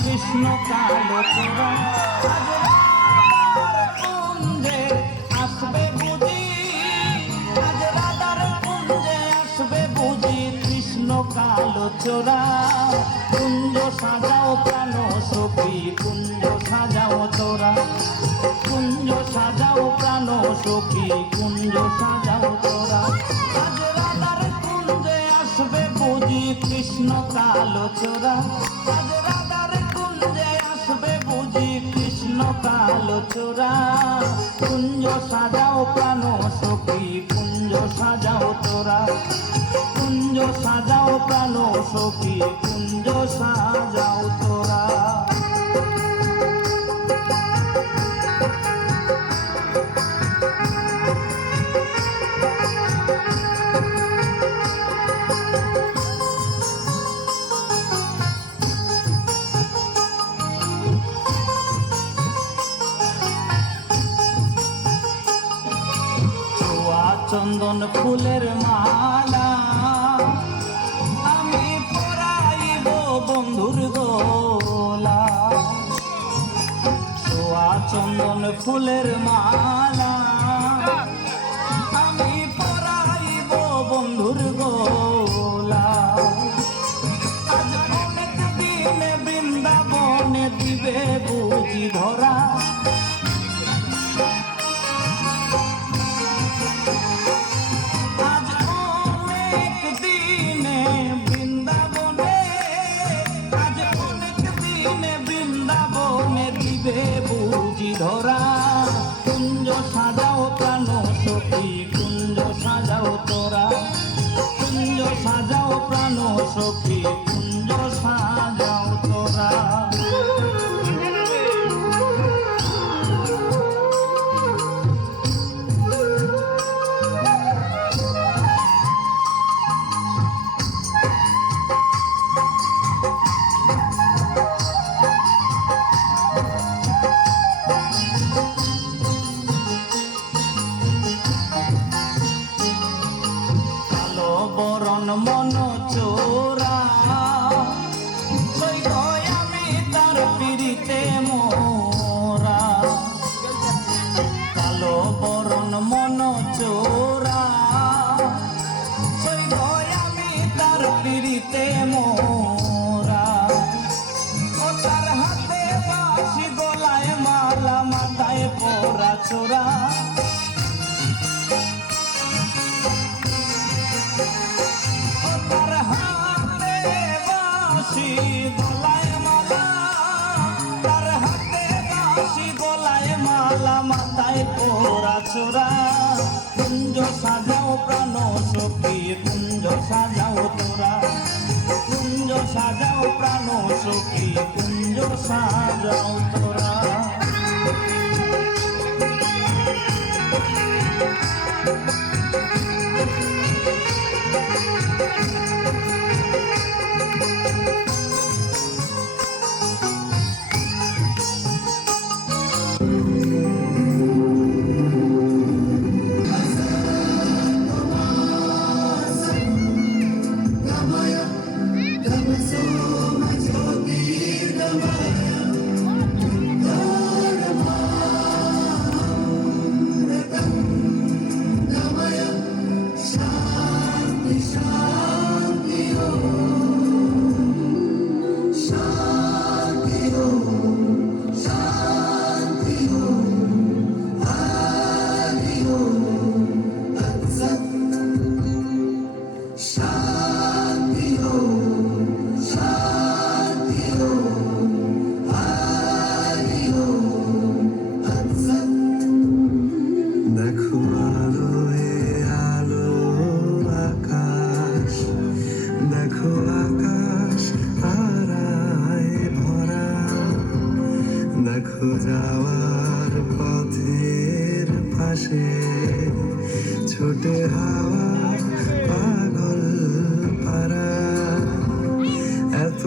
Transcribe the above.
কৃষ্ণ কালো চোরা কুঞ্জে আসবে বুঝি, আজ রাধার কুঞ্জে আসবে বুঝি কৃষ্ণ কালো চোরা। কুঞ্জ সাজাও প্রাণ সখী, কুঞ্জ সাজাও তোরা, কুঞ্জ সাজাও প্রাণ সখী, কুঞ্জ সাজাও তোরা। আজ রাধার কুঞ্জে আসবে বুঝি কৃষ্ণ কালো চোরা, আজ রাধার কুঞ্জে আসবে বুঝি কৃষ্ণ কালো চোরা। কুঞ্জ সাজাও প্রাণ সখী, কুঞ্জ সাজাও তোরা, কুঞ্জ সাজাও প্রাণ সখী, কুঞ্জ সাজাও তোরা। চন্দন ফুলের মালা আমি পরাইব বন্ধুর গোলা, ছোয়া চন্দন ফুলের মালা আমি পরাইব বন্ধুর গোলা। আজ অনেক দিনে বৃন্দাবনে দিবে বুঝি ধরা, বুঝি ধরা। কুঞ্জ সাজাও প্রাণ সখী, কুঞ্জ সাজাও তোরা, কুঞ্জ সাজাও প্রাণ সখী, কুঞ্জ সাজাও তোরা। বরণ মন চোরা আমি তার পিড়িতে মোরা, কালো বরণ মন চোরা আমি তার পিড়িতে মোরা। ও তার হাতে বাঁশি গলায় মালা মাথায় পরা চোরা, গলায় মালা, তার হাতে বাঁশি গলায় মালা মাথায় পরা চোরা। কুঞ্জ সাজাও প্রাণ সখী, কুঞ্জ সাজাও তোরা, কুঞ্জ সাজাও প্রাণ সখী, কুঞ্জ সাজাও তোরা। যাওয়ার পথের পাশে ছোটে হাওয়া পাগল পারা এত